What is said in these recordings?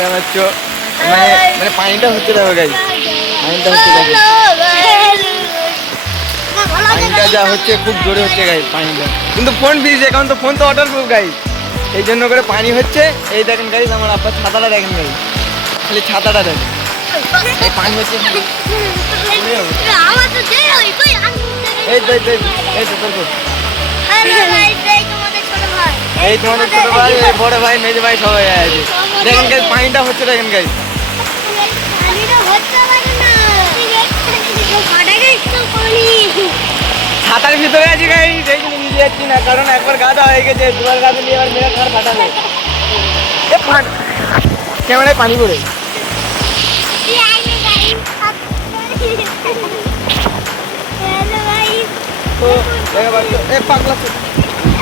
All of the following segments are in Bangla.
চলে যাচ্ছ, মানে মানে পানিটা হচ্ছে দেখো গাই, পানিটা হচ্ছে দেখো, পানিটা যা হচ্ছে খুব জোরে হচ্ছে গাই পানিটা, কিন্তু ফোন ভিজছে কারণ তো ফোন তো ওয়াটার প্রুফ গাই, এই জন্য করে পানি হচ্ছে। এই দেখেন গাই আমার আপনার ছাতাটা দেখেন গাই, খালি ছাতাটা দেখেন, এই পানি হচ্ছে। এই তো এই তো তোর এই তোমাদের ছোট ভাই, বড় ভাই, মেজ ভাই সবাই আছে। দেখেন গাই পানিটা হচ্ছে, দেখেন গাই ছাতার ভিতরে আছি গাই, সেই জন্য নিয়ে যাচ্ছি না, কারণ একবার গাদা হয়ে গেছে, দুবার গাদা নিয়ে এবার মেরে খাওয়ার ফাটাবে। ক্যামেরায় পানি পড়ে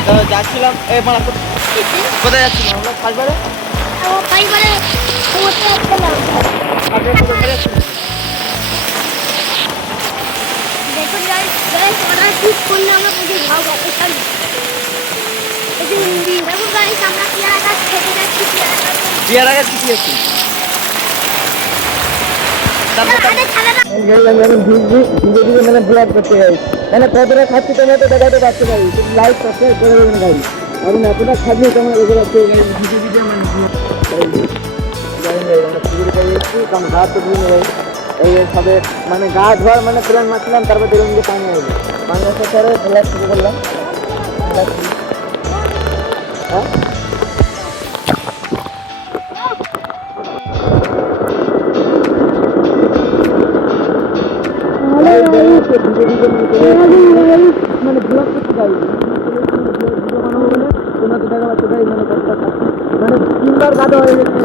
তো যাচ্ছিলাম। কোথায় যাচ্ছিলাম আমরা? খাসবারে পেয়ারা গাছ কিছু আছে, মানে ব্লগ করতে যাই, মানে কতটা খাচ্ছি তোমরা তো দেখাতে পারতে পারি, লাইক সাবস্ক্রাইব করে দেবেন গাড়ি, কারণ এতটা খাচ্ছি তোমরা দেখে পাচ্ছি ভিডিও ভিডিও কারণ গা তো ধুয়ে নেই, এই সবে মানে গা ধোয়ার মানে প্ল্যান মারছিলাম, তারপর দেখলাম যে পানি আসবে, পানি আসার পরে ব্লগ শুরু করলাম। হ্যাঁ মানে ব্লগ করতে যাই, ভিডিও বানাবো বলে তোমাকে দেখা পাচ্ছে ভাই, মানে কতটা মানে 3বার গাদা হয়ে গেছে,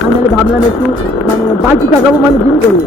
ফাইনালি ভাবলাম একটু মানে বাকি টাকাবো, মানে জিম করবো।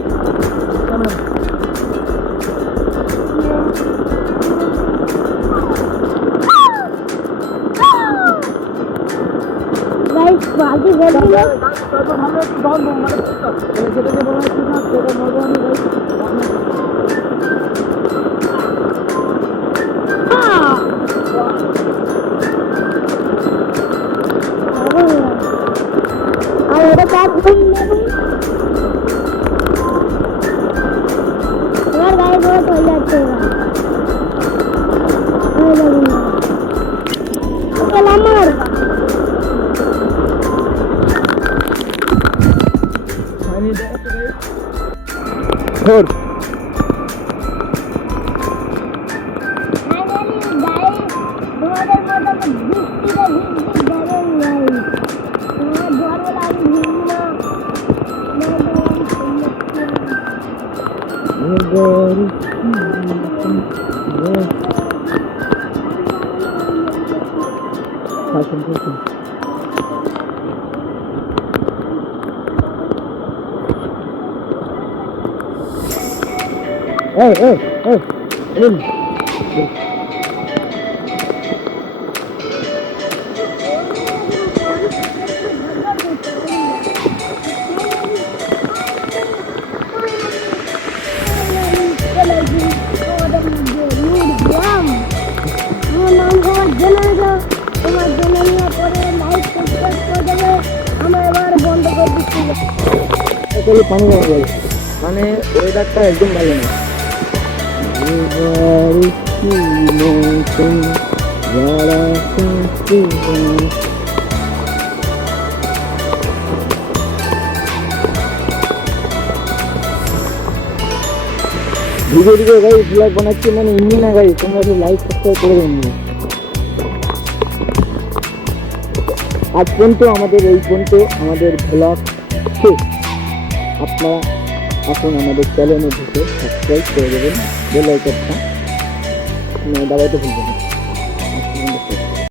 পানি জমা গেল, মানে ওয়েদারটা একদম ভালো না। ভিডিও ভিডিও গাই ব্লগ বানাচ্ছি মানে এমনি না গাই, তোমরা একটু লাইক সাবস্ক্রাইব করে দেন। আজ পর্যন্ত আমাদের এই পর্যন্ত আমাদের ব্লগ শেষ। আপনারা এখন আমাদের চ্যানেলে ঢুকে সাবস্ক্রাইব করে দেবেন, বেল আইকনটা দাবাইতে ভুলবেন না।